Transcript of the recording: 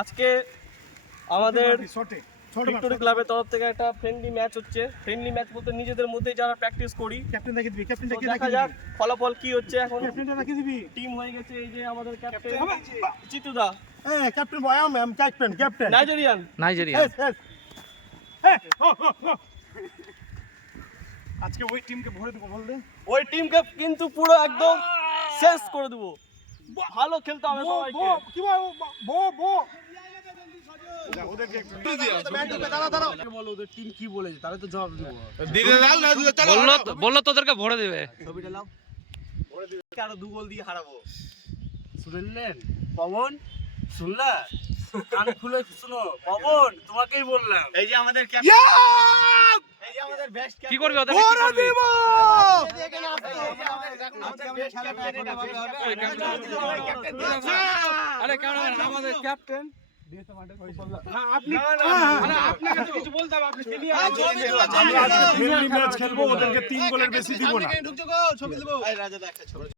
আজকে আমাদের ভিক্টোরি ক্লাবের তরফ থেকে একটা ফ্রেন্ডলি ম্যাচ হচ্ছে। ফ্রেন্ডলি ম্যাচ বলতে নিজেদের মধ্যে যারা প্র্যাকটিস করি। দেখা যাক ফলাফল কি হচ্ছে। এখন টিম হয়ে গেছে। এই যে আমাদের ক্যাপ্টেন চিতুদা, captain boy I am captain Nigerian. আজকে ওই টিমকে ভরে দেবো বলতে, ওই টিমকে কিন্তু পুরো একদম শেষ করে দেবো। ভালো খেলতে হবে সবাইকে। কি বো বো ওদেরকে একটু বলো ওদের টিম কি বলেছে, তাহলে তো জবাব দেবো। বললো তোদেরকে ভরে দেবে। ছবিটা নাও, ভরে দিবে। আরো 2 গোল দিয়ে হারাবো। শুনলেন পবন, শুনলা? কান খুলে শুনো পবন, তোমাকেই বললাম। এই যে আমাদের ক্যাপ্টেন, এই যে আমাদের বেস্ট ক্যাপ্টেন। কি করবি ওদের, কি করবি? আরে ক্যাপ্টেন, আমাদের ক্যাপ্টেন। আপনাকে তো কিছু বলতে হবে, আপনি সিনিয়র। আমরা আজকে ফ্রেন্ডলি ম্যাচ খেলবো, ওদেরকে 3 গোলের বেশি দিব না।